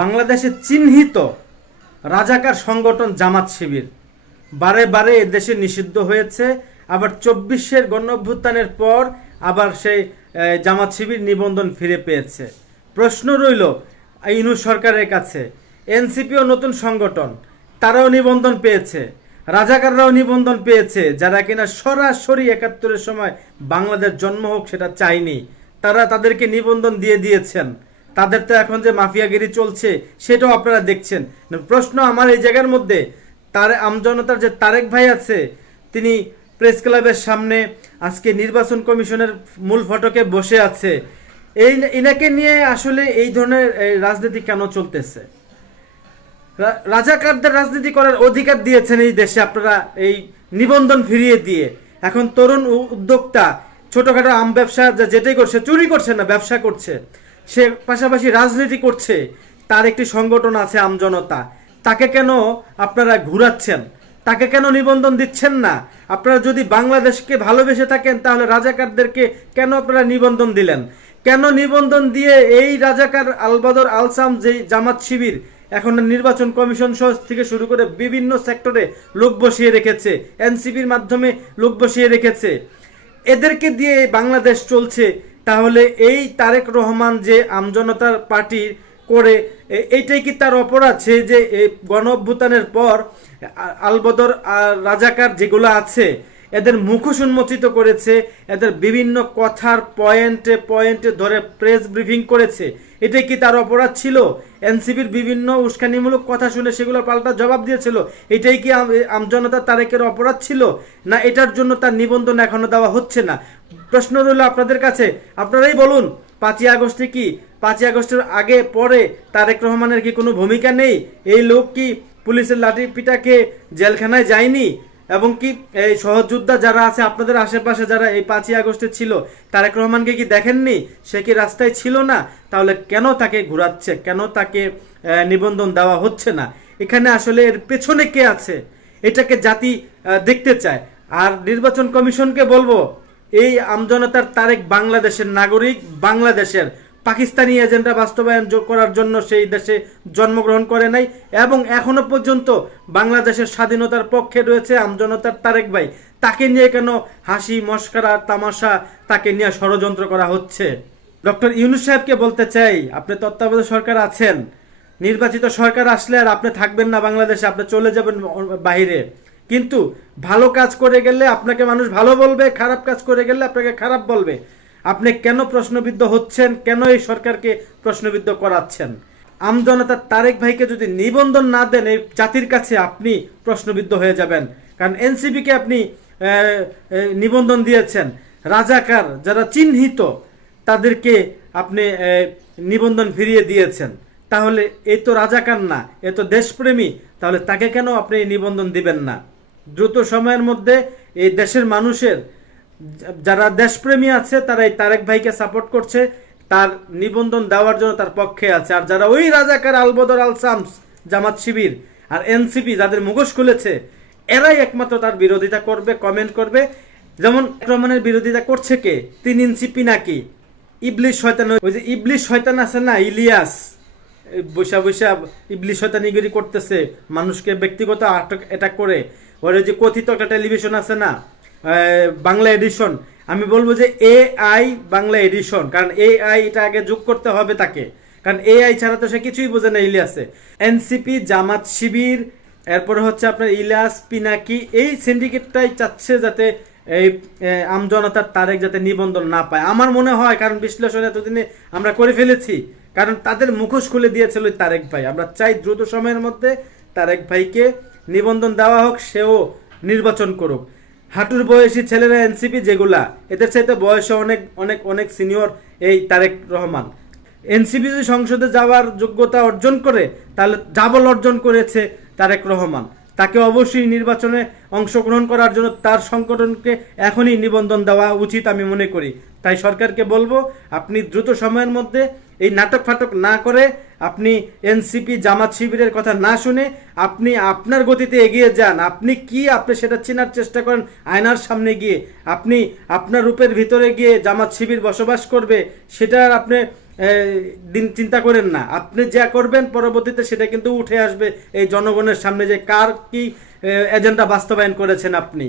বাংলাদেশে চিহ্নিত রাজাকার সংগঠন জামাত শিবির বারে বারে এদেশে নিষিদ্ধ হয়েছে। আবার 24-এর গণঅভ্যুত্থানের পর আবার সেই জামাত শিবির নিবন্ধন ফিরে পেয়েছে। প্রশ্ন রইল ইউনূস সরকারের কাছে, এনসিপিও নতুন সংগঠন, তারাও নিবন্ধন পেয়েছে, রাজাকাররাও নিবন্ধন পেয়েছে, যারা কিনা সরাসরি 71-এর সময় বাংলাদেশ জন্ম হোক সেটা চায়নি, তারা তাদেরকে নিবন্ধন দিয়ে দিয়েছেন। তাদের তো এখন যে মাফিয়াগিরি চলছে সেটাও আপনারা দেখছেন। প্রশ্ন আমার এই জায়গার মধ্যে, তার আমজনতার যে তারেক ভাই আছে, তিনি প্রেস ক্লাবের সামনে আজকে নির্বাচন কমিশনের মূল ফটকে বসে আছে, ইনাকে নিয়ে আসলে এই ধরনের রাজনীতি কেন চলতেছে? রাজাকারদের রাজনীতি করার অধিকার দিয়েছেন এই দেশে আপনারা এই নিবন্ধন ফিরিয়ে দিয়ে। এখন তরুণ উদ্যোক্তা ছোটখাটো আম ব্যবসা যেটাই করছে, চুরি করছে না, ব্যবসা করছে, সে পাশাপাশি রাজনীতি করছে, তার একটি সংগঠন আছে আমজনতা, তাকে কেন আপনারা ঘুরাচ্ছেন? তাকে কেন নিবন্ধন দিচ্ছেন না? আপনারা যদি বাংলাদেশকে ভালোবেসে থাকেন তাহলে রাজাকারদেরকে কেন আপনারা নিবন্ধন দিলেন? কেন নিবন্ধন দিয়ে এই রাজাকার আলবদর আলসাম যে জামাত শিবির এখন নির্বাচন কমিশন সহ থেকে শুরু করে বিভিন্ন সেক্টরে লোক বসিয়ে রেখেছে, এনসিপির মাধ্যমে লোক বসিয়ে রেখেছে, এদেরকে দিয়ে বাংলাদেশ চলছে। তাহলে এই তারেক রহমান যে আমজনতার পার্টির করে, এইটাই কি তার অপরাধ? সে যে গণ অভ্যুত্থানের পর আলবদর রাজাকার যেগুলো আছে এদের মুখোশ উন্মোচিত করেছে, এদের বিভিন্ন কথার পয়েন্টে পয়েন্টে ধরে প্রেস ব্রিফিং করেছে, এটাই কি তার অপরাধ ছিল? এনসিপির বিভিন্ন উস্কানিমূলক কথা শুনে সেগুলো পাল্টা জবাব দিয়েছিল, এটাই কি আমজনতা তারেকের অপরাধ ছিল? না এটার জন্য তার নিবন্ধন এখনো দেওয়া হচ্ছে না? প্রশ্ন রইল আপনাদের কাছে, আপনারাই বলুন। 5ই আগস্টে কি 5ই আগস্টের আগে পরে তারেক রহমানের কি কোনো ভূমিকা নেই? এই লোক কি পুলিশের লাঠি পিটাকে জেলখানায় যায়নি? এবং কি এই সহযোদ্ধা যারা আছে আপনাদের আশেপাশে, যারা এই 5ই আগস্টে ছিল, তারেক রহমানকে কি দেখেননি? সে কি রাস্তায় ছিল না? তাহলে কেন তাকে ঘুরাচ্ছে, কেন তাকে নিবন্ধন দেওয়া হচ্ছে না? এখানে আসলে এর পেছনে কে আছে এটাকে জাতি দেখতে চায়। আর নির্বাচন কমিশনকে বলবো, এই আমজনতার তারেক বাংলাদেশের নাগরিক, বাংলাদেশের পাকিস্তানি এজেন্ডা বাস্তবায়ন করার জন্য সেই দেশে জন্মগ্রহণ করে নাই এবং এখনো পর্যন্ত বাংলাদেশের স্বাধীনতার পক্ষে রয়েছে আমজনতার তারেক ভাই। তাকে নিয়ে কেন হাসি মস্করা তামাশা, তাকে নিয়ে ষড়যন্ত্র করা হচ্ছে? ডক্টর ইউনূস সাহেবকে বলতে চাই, আপনি তত্ত্বাবধায়ক সরকার আছেন, নির্বাচিত সরকার আসলে আর আপনি থাকবেন না বাংলাদেশে, আপনি চলে যাবেন বাইরে। কিন্তু ভালো কাজ করে গেলে আপনাকে মানুষ ভালো বলবে, খারাপ কাজ করে গেলে আপনাকে খারাপ বলবে। আপনি কেন প্রশ্নবিদ্ধ হচ্ছেন? কেন এই সরকারকে প্রশ্নবিদ্ধ করাচ্ছেন? আমজনতার তারেক ভাইকে যদি নিবন্ধন না দেন এই জাতির কাছে আপনি প্রশ্নবিদ্ধ হয়ে যাবেন। কারণ এনসিপিকে আপনি নিবন্ধন দিয়েছেন, রাজাকার যারা চিহ্নিত তাদেরকে আপনি নিবন্ধন ফিরিয়ে দিয়েছেন। তাহলে এই তো রাজাকার না, এ তো দেশপ্রেমী, তাহলে তাকে কেন আপনি নিবন্ধন দিবেন না? দ্রুত সময়ের মধ্যে এই দেশের মানুষের যারা দেশপ্রেমী আছে তারা এই তারেক ভাইকে সাপোর্ট করছে, তার নিবন্ধন দেওয়ার জন্য তার পক্ষে আছে। আর যারা ওই রাজাকার আলবদর আল শামস জামাত শিবির আর এনসিপি যাদের মুখোশ খুলেছে, এরাই একমাত্র তার বিরোধিতা করবে, কমেন্ট করবে। যেমন রহমানের বিরোধিতা করছে কে? 3 ইঞ্চি পিনাকি, ইবলিশ শয়তান, ওই যে ইবলিশ শয়তান আছে না ইলিয়াস, বৈশা বৈশা ইবলিশ শয়তানিগিরি করতেছে, মানুষকে ব্যক্তিগত অ্যাটাক করে। ওর যে কথিত একটা টেলিভিশন আছে না বাংলা এডিশন, আমি বলবো যে AI বাংলা এডিশন, কারণ AI এটা আগে যোগ করতে হবে তাকে, কারণ AI ছাড়া তো সে কিছুই বোঝে না। ইলিয়াসে এনসিপি জামাত শিবির, এরপরে হচ্ছে আপনার ইলিয়াস পিনাকি, এই সিন্ডিকেটটাই চাচ্ছে যাতে এই আমজনতার তারেক যাতে নিবন্ধন না পায়। আমার মনে হয়, কারণ বিশ্লেষণ এতদিনে আমরা করে ফেলেছি, কারণ তাদের মুখোশ খুলে দিয়েছিল তারেক ভাই। আমরা চাই দ্রুত সময়ের মধ্যে তারেক ভাইকে নিবন্ধন দেওয়া হোক, সেও নির্বাচন করুক। হাঁটুর বয়সী ছেলেরা এনসিপি যেগুলা, এদের চাইতে বয়সে অনেক অনেক অনেক সিনিয়র এই তারেক রহমান। এনসিপি যদি সংসদে যাওয়ার যোগ্যতা অর্জন করে তাহলে ডাবল অর্জন করেছে তারেক রহমান। তাকে অবশ্যই নির্বাচনে অংশগ্রহণ করার জন্য তার সংগঠনকে এখনই নিবন্ধন দেওয়া উচিত আমি মনে করি। তাই সরকারকে বলবো, আপনি দ্রুত সময়ের মধ্যে এই নাটক ফাটক না করে, আপনি এনসিপি জামাত শিবিরের কথা না শুনে আপনি আপনার গতিতে এগিয়ে যান। আপনি কি, আপনি সেটা চেনার চেষ্টা করেন আয়নার সামনে গিয়ে। আপনি আপনার রূপের ভিতরে গিয়ে জামাত শিবির বসবাস করবে, সেটার আপনি দিন চিন্তা করেন না। আপনি যা করবেন পরবর্তীতে সেটা কিন্তু উঠে আসবে এই জনগণের সামনে যে কার কি এজেন্ডা বাস্তবায়ন করেছেন আপনি।